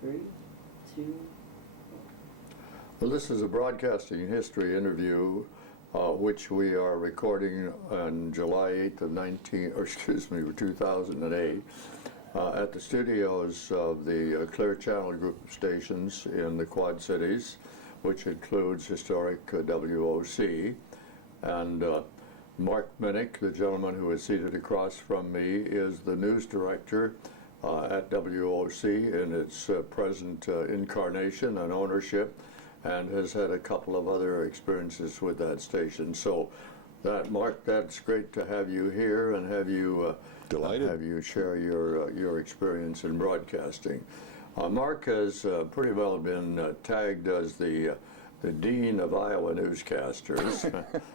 3, 2. Well, this is a broadcasting history interview, which we are recording on July 8th of 2008, at the studios of the Clear Channel group of stations in the Quad Cities, which includes historic WOC. And Mark Minnick, the gentleman who is seated across from me, is the news director at WOC in its present incarnation and ownership, and has had a couple of other experiences with that station. So, Mark, that's great to have you here and have you delighted. Have you share your experience in broadcasting. Mark has pretty well been tagged as the Dean of Iowa Newscasters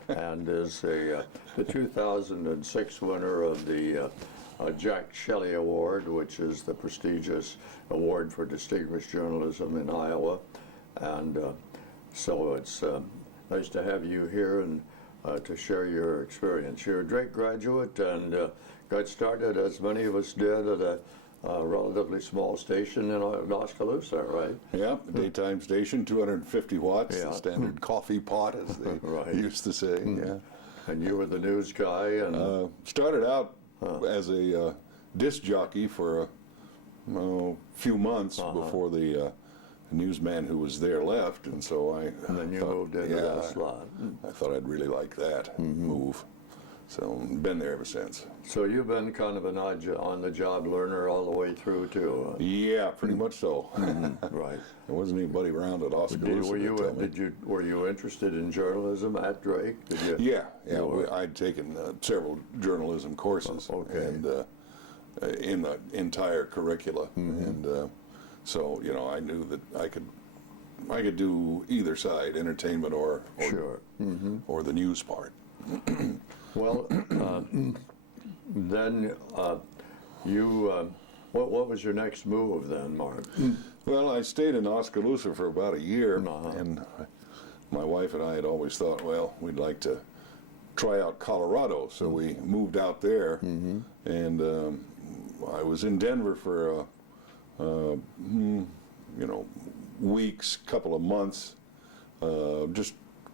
and is the 2006 winner of the Jack Shelley Award, which is the prestigious award for distinguished journalism in Iowa. And so it's nice to have you here and to share your experience. You're a Drake graduate and got started, as many of us did, at a relatively small station in Oskaloosa, right? Yeah, daytime station, 250 watts, Yeah. the standard coffee pot, as they Right. used to say. Yeah. And you were the news guy. And Started out as a disc jockey for a few months before the newsman who was there left, and so and then you moved into that slot. I thought I'd really like that move. So been there ever since. So you've been kind of an on-the-job learner all the way through too. Yeah, pretty much so. Right. There wasn't anybody around at Oskaloosa. Were you interested in journalism at Drake? Yeah. I'd taken several journalism courses, and in the entire curricula, and so I knew that I could do either side, entertainment or the news part. Well, then what was your next move then, Mark? Well, I stayed in Oskaloosa for about a year, and my wife and I had always thought, well, we'd like to try out Colorado, so we moved out there, and I was in Denver for weeks, couple of months, just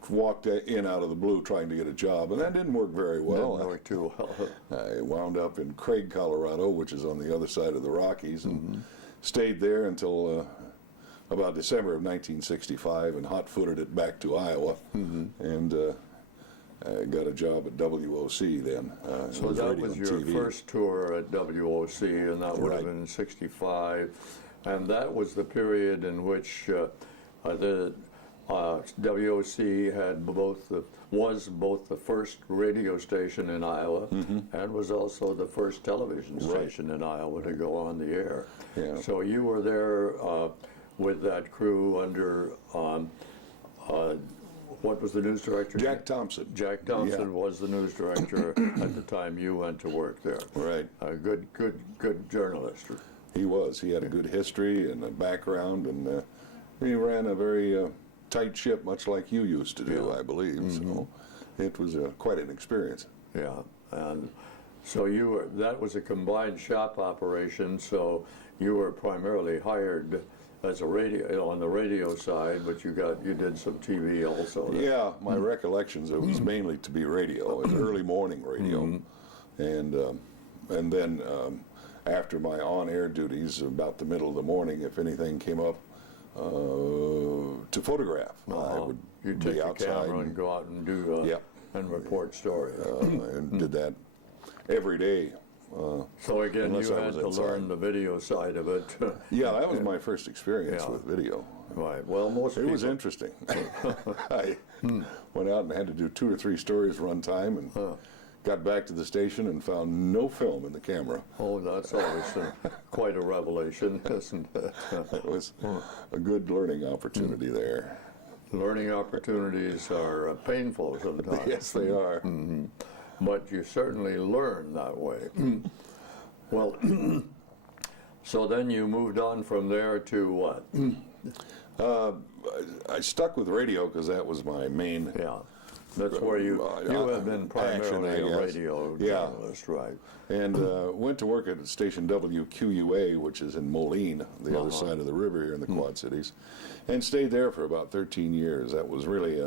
walked in out of the blue trying to get a job, and that didn't work very well. Didn't work too well. I wound up in Craig, Colorado, which is on the other side of the Rockies, and stayed there until about December of 1965, and hot-footed it back to Iowa, and I got a job at WOC then. So that was your TV. first tour at WOC, and that would have been in '65, and that was the period in which the WOC had was both the first radio station in Iowa and was also the first television station in Iowa to go on the air. Yeah. So you were there with that crew under what was the news director? Jack Thompson. Jack Thompson was the news director at the time you went to work there. Right. A good journalist. He was. He had a good history and a background, and he ran a very tight ship, much like you used to do, I believe. So it was quite an experience. Yeah, and so that was a combined shop operation. So you were primarily hired as a on the radio side, but you did some TV also. Yeah, my recollections, it was mainly to be radio. It was early morning radio, and then after my on-air duties, about the middle of the morning, if anything came up to photograph, I would You'd be take the outside camera and go out and do and report stories. and did that every day. So again, you had to learn the video side of it. Yeah, that was my first experience with video. Right. Well, It was interesting. I went out and had to do 2 or 3 stories run time, and got back to the station and found no film in the camera. Oh, that's always quite a revelation, isn't it? It was a good learning opportunity there. Learning opportunities are painful sometimes. Yes, they are. But you certainly learn that way. Well, so then you moved on from there to what? I stuck with radio because that was my main That's where you have been passion, I primarily a guess. radio Yeah. journalist, right? And went to work at station WQUA, which is in Moline, the other side of the river here in the Quad Cities, and stayed there for about 13 years. That was really,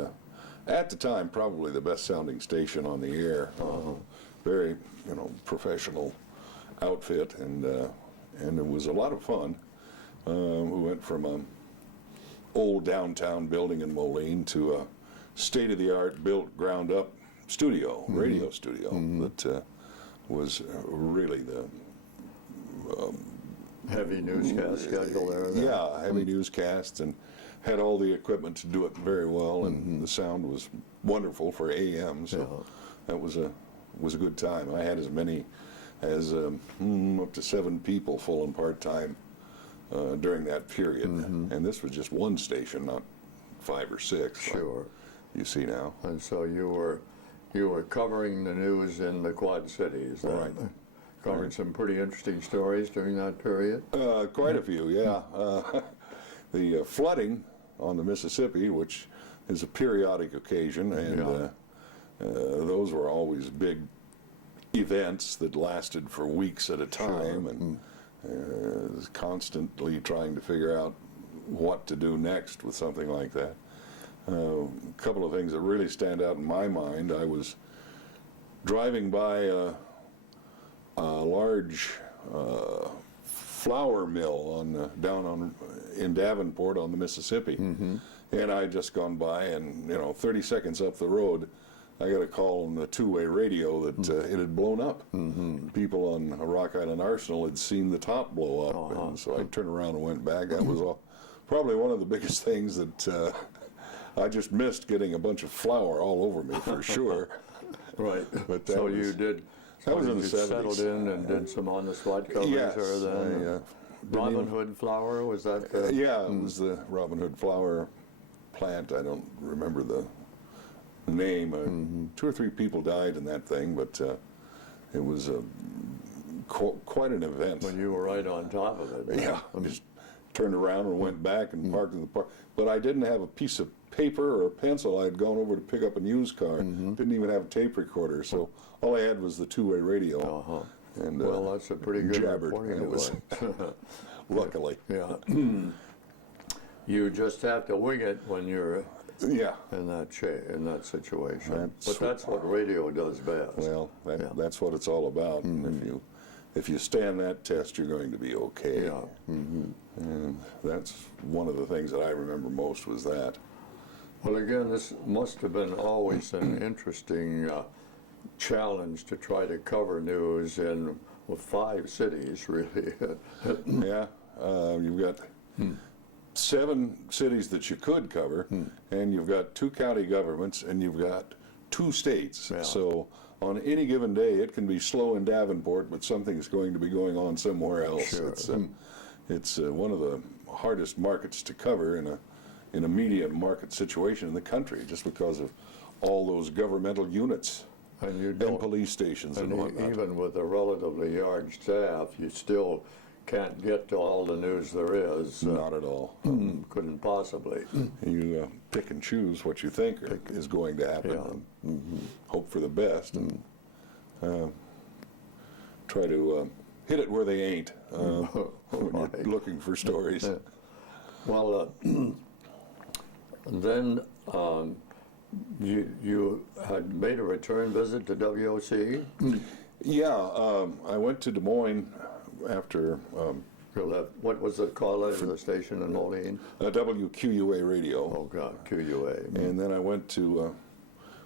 at the time, probably the best sounding station on the air. Very, professional outfit, and it was a lot of fun. We went from an old downtown building in Moline to a state-of-the-art, built ground-up studio, radio studio, that was really the heavy newscast schedule there. Then. Yeah, heavy newscasts, and had all the equipment to do it very well, and the sound was wonderful for AM. So that was a good time. I had as many as up to 7 people, full and part time, during that period, and this was just one station, not 5 or 6. Sure. Like you see now. And so you were covering the news in the Quad Cities, then. Right. Covered some pretty interesting stories during that period. Quite a few, yeah. The flooding on the Mississippi, which is a periodic occasion, and those were always big events that lasted for weeks at a time, and constantly trying to figure out what to do next with something like that. A couple of things that really stand out in my mind. I was driving by a large flour mill down in Davenport on the Mississippi, and I had just gone by, and 30 seconds up the road, I got a call on the two-way radio that it had blown up. People on Rock Island Arsenal had seen the top blow up, and so I turned around and went back. That was probably one of the biggest things that I just missed, getting a bunch of flour all over me for sure. Right. But so you did. That was in the 70s. Settled in and did some on-the-spot coverage. Yes. Or then Robin Hood flour, was that? Yeah, it was the Robin Hood flour plant. I don't remember the name. 2 or 3 people died in that thing, but it was quite an event. When you were right on top of it. Yeah, I just turned around and went back and parked in the park. But I didn't have a piece of paper or a pencil. I had gone over to pick up a news car. Didn't even have a tape recorder, so all I had was the two-way radio. And well, that's a pretty good jabbered. reporting It was luckily. Yeah. You just have to wing it when you're in that situation. But that's what radio does best. Well, that's what it's all about. And if you stand that test, you're going to be okay. Yeah. And that's one of the things that I remember most was that. Well, again, this must have been always an interesting challenge to try to cover news in 5 cities, really. Yeah, you've got 7 cities that you could cover, and you've got 2 county governments, and you've got 2 states. Yeah. So on any given day, it can be slow in Davenport, but something's going to be going on somewhere else. Sure. It's one of the hardest markets to cover in a media market situation in the country, just because of all those governmental units and police stations and whatnot. Even with a relatively large staff, you still can't get to all the news there is. Not at all. Couldn't possibly. You pick and choose what you think is going to happen, and hope for the best, and try to hit it where they ain't when you're looking for stories. Well, then you had made a return visit to WOC? Yeah, I went to Des Moines after what was the call letter of the station in Moline? WQUA radio. Oh God, QUA. And then I went to,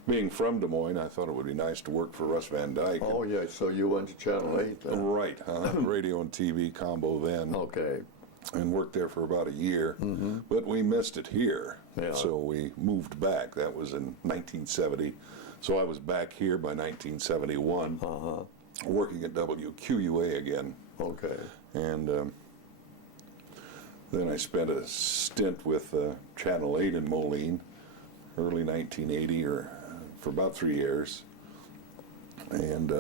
being from Des Moines, I thought it would be nice to work for Russ Van Dyke. Oh yeah, so you went to Channel 8 then? Right, radio and TV combo then. Okay. And worked there for about a year, but we missed it here, so we moved back. That was in 1970, so I was back here by 1971, working at WQUA again. Okay. And then I spent a stint with Channel 8 in Moline, early 1980, for about 3 years, and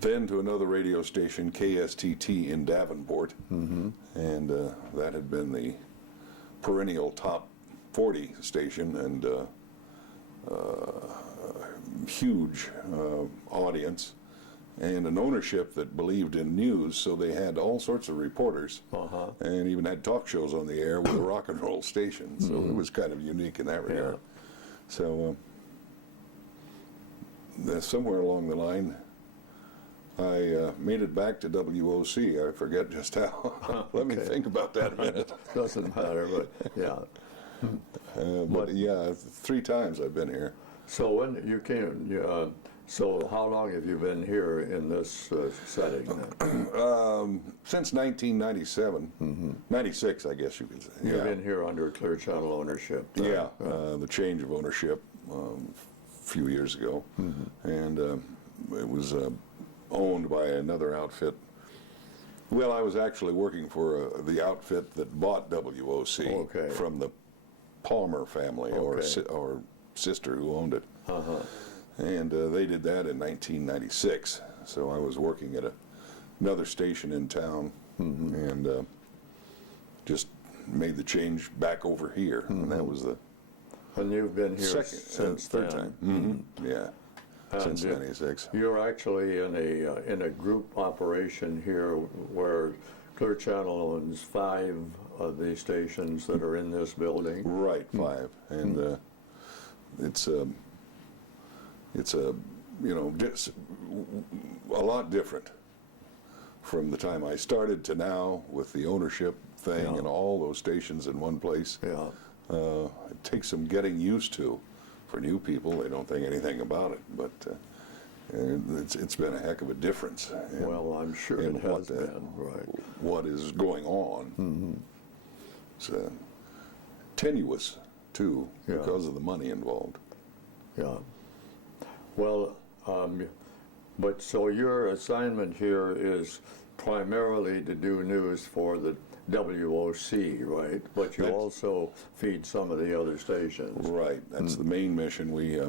then to another radio station, KSTT in Davenport, and that had been the perennial top 40 station, and huge audience and an ownership that believed in news, so they had all sorts of reporters and even had talk shows on the air with a rock and roll station. So it was kind of unique in that regard. So somewhere along the line, I made it back to WOC. I forget just how. Let me think about that a minute. Doesn't matter, but yeah. But yeah, 3 times I've been here. So when you came, so how long have you been here in this setting then? Since 1997, 96, I guess you could say. You've been here under Clear Channel ownership. Yeah, the change of ownership a few years ago, and it was owned by another outfit. Well, I was actually working for the outfit that bought WOC from the Palmer family or sister who owned it. And they did that in 1996. So I was working at another station in town and just made the change back over here. And that was the And you've been here since third then. time. Yeah, And since 96. You're actually in a group operation here where Clear Channel owns 5 of the stations that are in this building. Right, 5, and it's a a lot different from the time I started to now with the ownership thing and all those stations in one place. It takes some getting used to for new people. They don't think anything about it, but it's been a heck of a difference. Well, I'm sure it has been, right. What is going on. It's tenuous, too, because of the money involved. Yeah. Well, but so your assignment here is primarily to do news for the WOC, right? But you also feed some of the other stations. Right. That's the main mission. We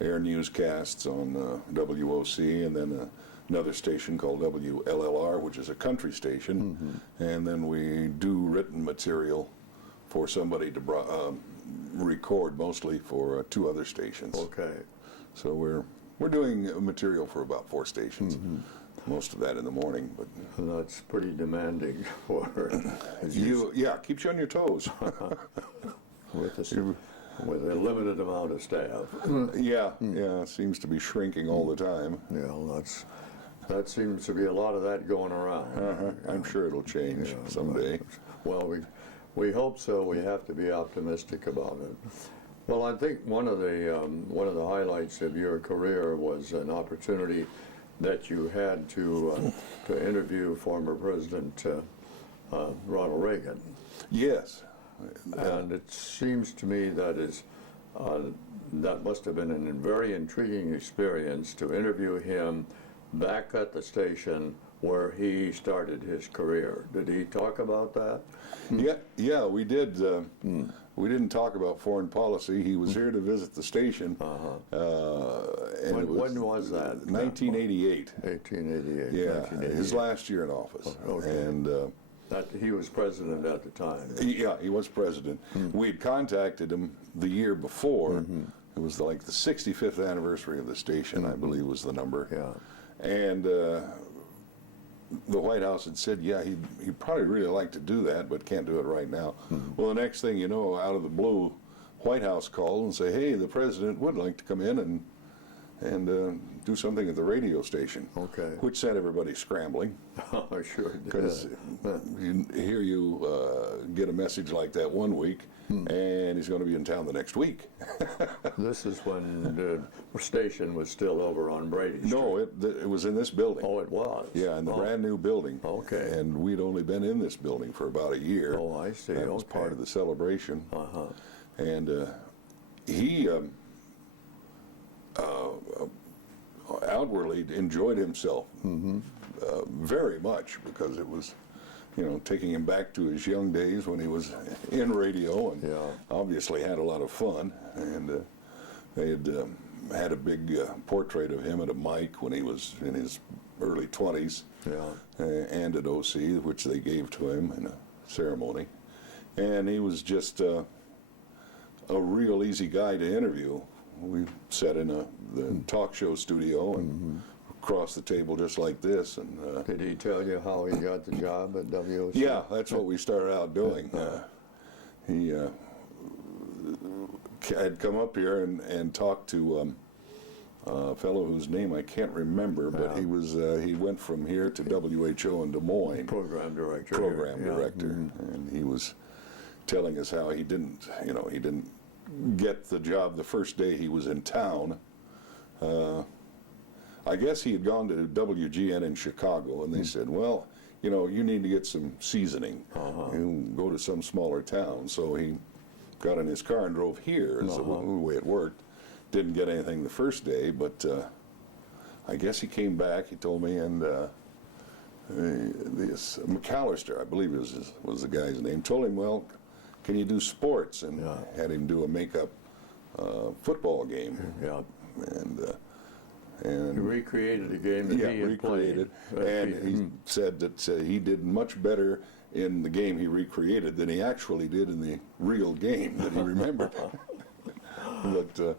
air newscasts on WOC, and then another station called WLLR, which is a country station, and then we do written material for somebody to record, mostly for 2 other stations. Okay. So we're doing material for about 4 stations. Most of that in the morning, but that's pretty demanding for keeps you on your toes. with a limited amount of staff. It seems to be shrinking all the time. Yeah, well, that seems to be a lot of that going around. I'm sure it'll change someday. Well, we hope so. We have to be optimistic about it. Well, I think one of the highlights of your career was an opportunity that you had to interview former President Ronald Reagan. Yes. And it seems to me that that must have been a very intriguing experience to interview him back at the station where he started his career. Did he talk about that? Yeah, we did. We didn't talk about foreign policy. He was here to visit the station. And when was that? 1988. 1888. Yeah, his last year in office. Okay. And that he was president at the time. Yeah, he was president. We'd contacted him the year before. It was like the 65th anniversary of the station, I believe was the number. Yeah. And the White House had said, yeah, he'd probably really like to do that, but can't do it right now. Well, the next thing you know, out of the blue, White House called and say, hey, the president would like to come in and do something at the radio station. Okay. Which sent everybody scrambling. Oh, sure did. Because here you get a message like that one week, and he's going to be in town the next week. This is when the station was still over on Brady Street. No, it was in this building. Oh, it was? Yeah, in the brand new building. Okay. And we'd only been in this building for about a year. Oh, I see. That was part of the celebration. Uh-huh. And he outwardly enjoyed himself very much, because it was, taking him back to his young days when he was in radio, and obviously had a lot of fun. And they had a big portrait of him at a mic when he was in his early 20s, and at OC, which they gave to him in a ceremony. And he was just a real easy guy to interview. We sat in the talk show studio and across the table just like this. And did he tell you how he got the job at WOC? yeah, that's what we started out doing. He had come up here and talked to a fellow whose name I can't remember, but he went from here to WHO in Des Moines. Program director. And he was telling us how he didn't get the job the first day he was in town. I guess he had gone to WGN in Chicago, and they said, well, you need to get some seasoning. You go to some smaller town. So he got in his car and drove here, is the way it worked. Didn't get anything the first day, but I guess he came back, he told me, and this McAllister, I believe was the guy's name, told him, well, can you do sports? And had him do a make-up football game. Yeah. And he recreated a game that he had played. And he said that he did much better in the game he recreated than he actually did in the real game that he remembered. But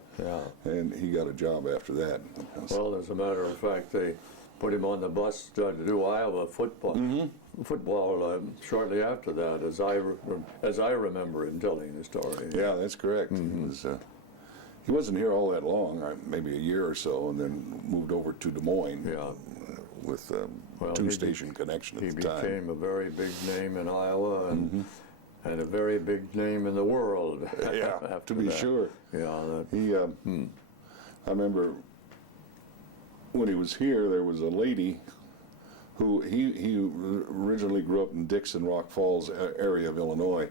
and he got a job after that. Well, as a matter of fact, they put him on the bus to do Iowa football. Football shortly after that, as I remember him telling the story. Yeah, that's correct. He wasn't here all that long, maybe a year or so, and then moved over to Des Moines. Yeah. With two-station connection at the time. He became a very big name in Iowa and a very big name in the world. Yeah, to be sure. Yeah. I remember when he was here, there was a lady who he originally grew up in Dixon, Rock Falls area of Illinois,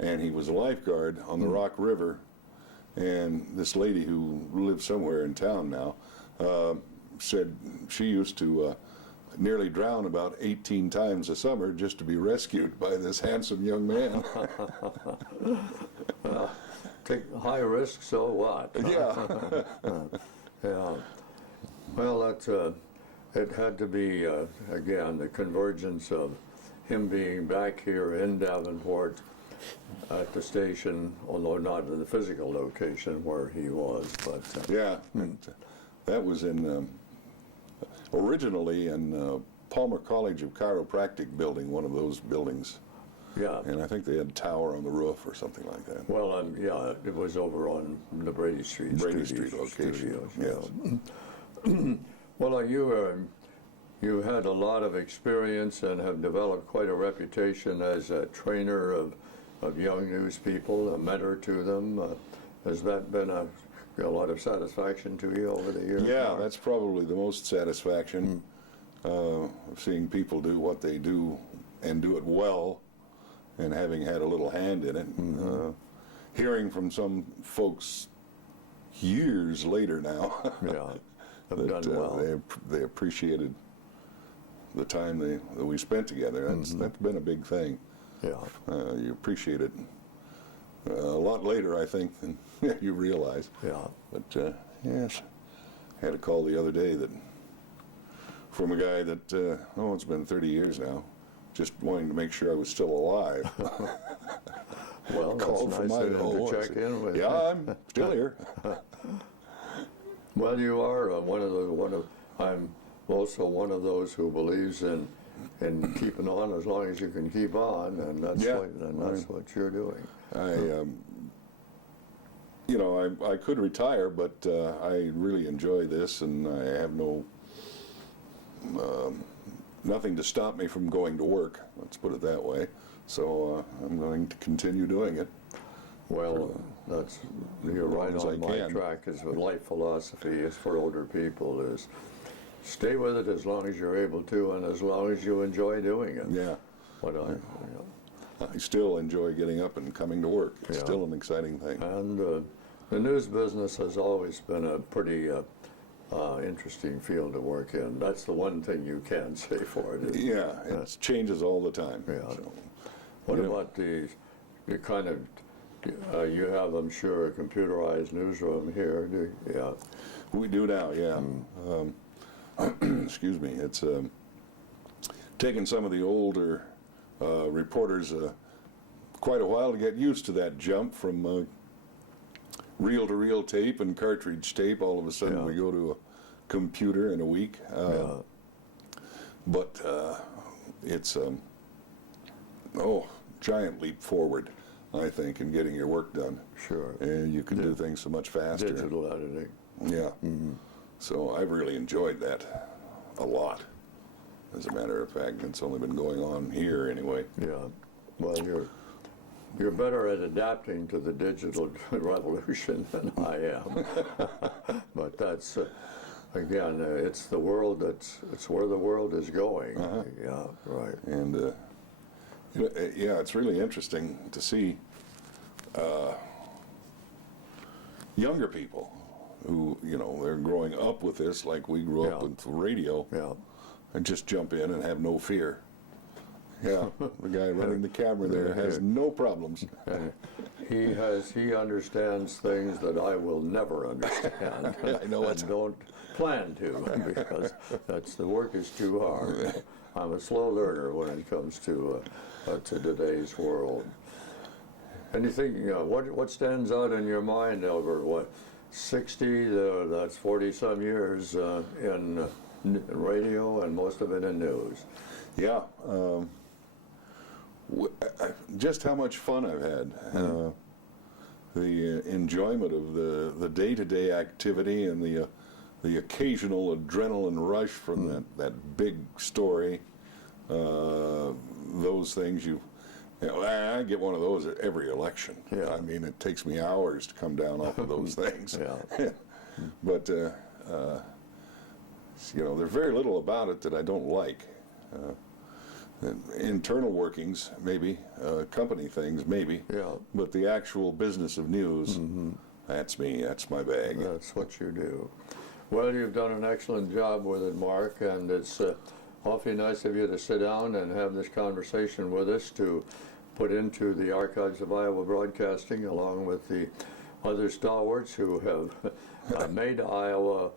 and he was a lifeguard on the Rock River. And this lady who lives somewhere in town now said she used to nearly drown about 18 times a summer just to be rescued by this handsome young man. Take high risk, so what? Yeah. Yeah. Well, it had to be, again, the convergence of him being back here in Davenport at the station, although not in the physical location where he was. But that was in originally in Palmer College of Chiropractic building, one of those buildings. Yeah. And I think they had a tower on the roof or something like that. Well, it was over on the Brady Street. Street location. Yes. Well, you had a lot of experience and have developed quite a reputation as a trainer of young news people, a mentor to them. Has that been a lot of satisfaction to you over the years? Yeah, that's probably the most satisfaction, seeing people do what they do and do it well, and having had a little hand in it. Hearing from some folks years later now have done well. They appreciated the time that we spent together. That's been a big thing. Yeah. You appreciate it a lot later, I think, than you realize. Yeah. But yes, I had a call the other day from a guy that it's been 30 years now, just wanting to make sure I was still alive. Well, called that's from nice Idaho. to check in with. Yeah, I'm still here. Well, you are I'm also one of those who believes in keeping on as long as you can keep on, and that's what you're doing. I could retire, but I really enjoy this, and I have nothing to stop me from going to work. Let's put it that way. So I'm going to continue doing it. Well, you're right on my track. As a life philosophy is for older people is stay with it as long as you're able to, and as long as you enjoy doing it. Yeah. I still enjoy getting up and coming to work. It's still an exciting thing. And the news business has always been a pretty interesting field to work in. That's the one thing you can say for it. Yeah, it changes all the time. Yeah. So, what about the kind of, you have, I'm sure, a computerized newsroom here. Yeah. We do now, yeah. Excuse me. It's taken some of the older reporters quite a while to get used to that jump from reel-to-reel tape and cartridge tape. All of a sudden, we go to a computer in a week. But it's giant leap forward, I think, in getting your work done. Sure. And you can do things so much faster. Digital editing. Yeah. So I've really enjoyed that a lot. As a matter of fact, it's only been going on here anyway. Yeah. Well, you're better at adapting to the digital revolution than I am. But that's again, it's the world. It's where the world is going. Yeah. Right. And it's really interesting to see younger people who, they're growing up with this like we grew up with radio, and just jump in and have no fear. Yeah, the guy running the camera there has no problems. He understands things that I will never understand. I know it. And don't plan to, because the work is too hard. I'm a slow learner when it comes to today's world. Anything, what stands out in your mind over 60? That's 40-some years in radio, and most of it in news. Yeah. Just how much fun I've had. The enjoyment of the day-to-day activity and the occasional adrenaline rush from that big story. Those things I get one of those at every election. Yeah. I mean, it takes me hours to come down off of those things. But there's very little about it that I don't like. Internal workings, maybe, company things, maybe. Yeah. But the actual business of news, that's me. That's my bag. That's what you do. Well, you've done an excellent job with it, Mark, and it's awfully nice of you to sit down and have this conversation with us to put into the archives of Iowa Broadcasting, along with the other stalwarts who have made Iowa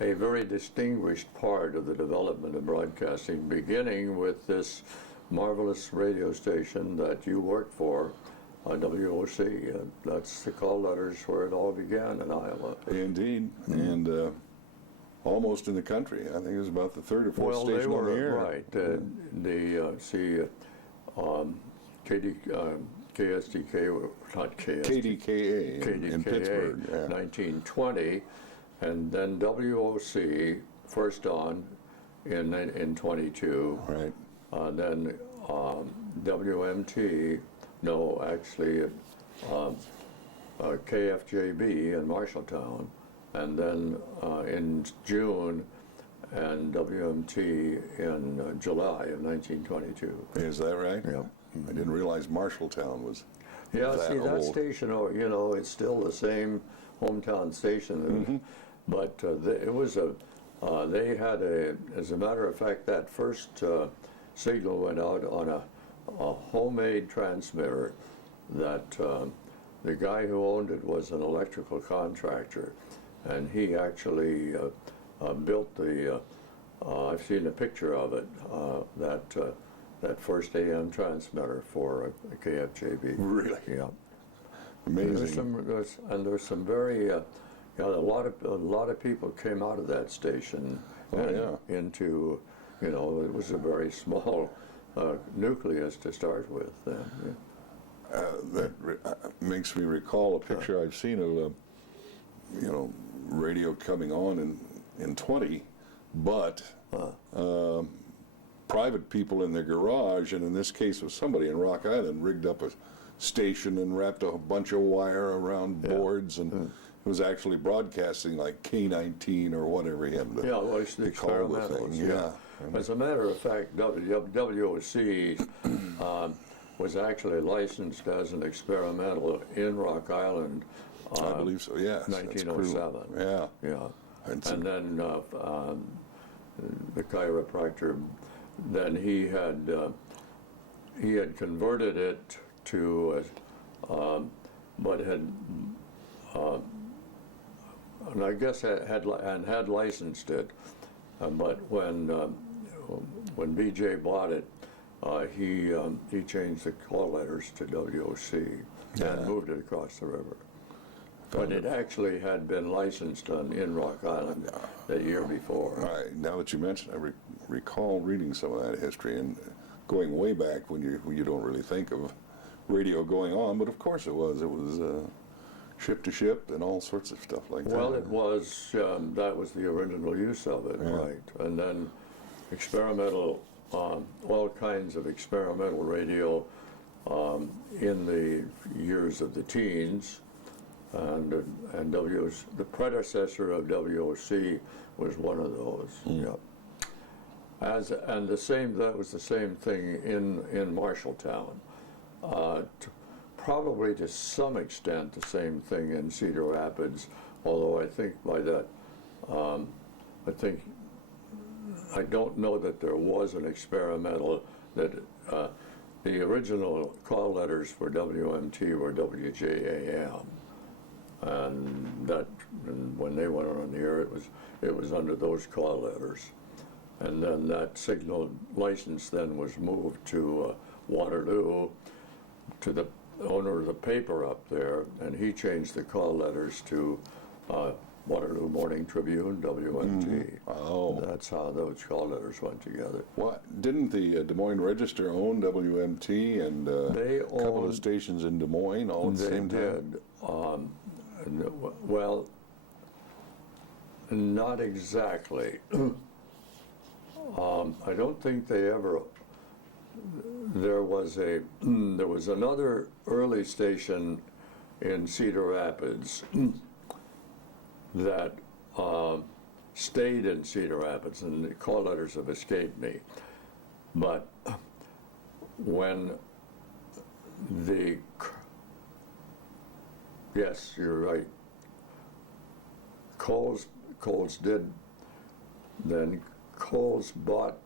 a very distinguished part of the development of broadcasting, beginning with this marvelous radio station that you work for, WOC. That's the call letters where it all began in Iowa. Indeed, and almost in the country. I think it was about the third or fourth station on the air. Right. KSDK, not KSDK. KDKA in Pittsburgh. 1920. And then WOC first on in 22. Right. Then WMT, no, actually KFJB in Marshalltown, and then in June, and WMT in July of 1922. Is that right? Yeah. I didn't realize Marshalltown was that old. station, it's still the same hometown station, but it was they had as a matter of fact, that first signal went out on a homemade transmitter that the guy who owned it was an electrical contractor, and he actually built the, I've seen a picture of it, that first AM transmitter for KFJB. Really? Yeah. Amazing. There's some very, a lot of people came out of that station into, it was a very small nucleus to start with. That makes me recall a picture I've seen of, radio coming on in 20, but private people in their garage, and in this case it was somebody in Rock Island, rigged up a station and wrapped a bunch of wire around boards, and it was actually broadcasting like K-19 or whatever he had to call the thing. Yeah. As a matter of fact, WOC was actually licensed as an experimental in Rock Island. I believe so. Yeah. 1907. Yeah. Yeah. And then the chiropractor, then he had converted it to, but had. And I guess had licensed it, but when BJ bought it, he changed the call letters to WOC and moved it across the river. When it actually had been licensed in Rock Island the year before. Now that you mention it, I recall reading some of that history and going way back when you don't really think of radio going on, but of course it was. It was ship to ship and all sorts of stuff like that. Well, it was, that was the original use of it, right. And then experimental, all kinds of experimental radio in the years of the teens. And the predecessor of WOC was one of those. Yep. That was the same thing in Marshalltown. Probably to some extent the same thing in Cedar Rapids, although I think by that, I don't know that there was an experimental, that the original call letters for WMT were WJAM. And when they went on the air, it was under those call letters, and then that signal license then was moved to Waterloo, to the owner of the paper up there, and he changed the call letters to Waterloo Morning Tribune, WMT. Oh, that's how those call letters went together. What didn't the Des Moines Register own WMT and a couple of stations in Des Moines all at the same time? They did. Well, not exactly. I don't think they ever. There was another early station in Cedar Rapids that stayed in Cedar Rapids, and the call letters have escaped me. But when yes, you're right. Coles did. Then Coles bought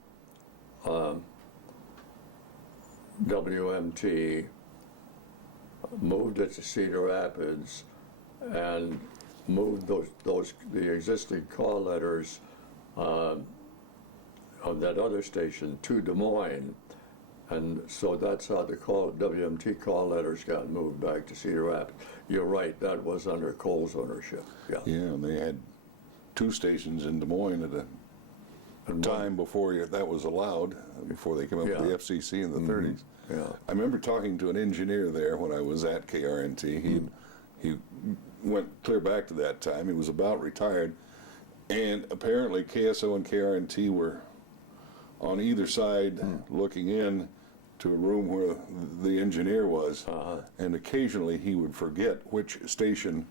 WMT, moved it to Cedar Rapids, and moved the existing call letters of that other station to Des Moines. And so that's how the WMT call letters got moved back to Cedar Rapids. You're right, that was under Cole's ownership. Yeah, and they had two stations in Des Moines at a time before that was allowed, before they came up with the FCC in the 30s. Yeah. I remember talking to an engineer there when I was at KRNT. He went clear back to that time. He was about retired, and apparently KSO and KRNT were on either side looking in to a room where the engineer was, and occasionally he would forget which station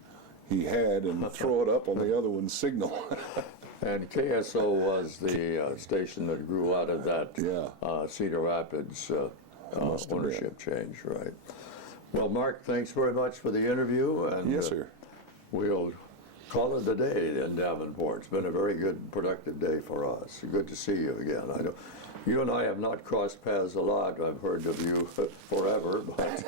he had and throw it up on the other one's signal. And KSO was the station that grew out of that Cedar Rapids ownership change, right? Well, Mark, thanks very much for the interview. And yes, sir. We'll call it a day in Davenport. It's been a very good, productive day for us. Good to see you again. I know you and I have not crossed paths a lot. I've heard of you forever, but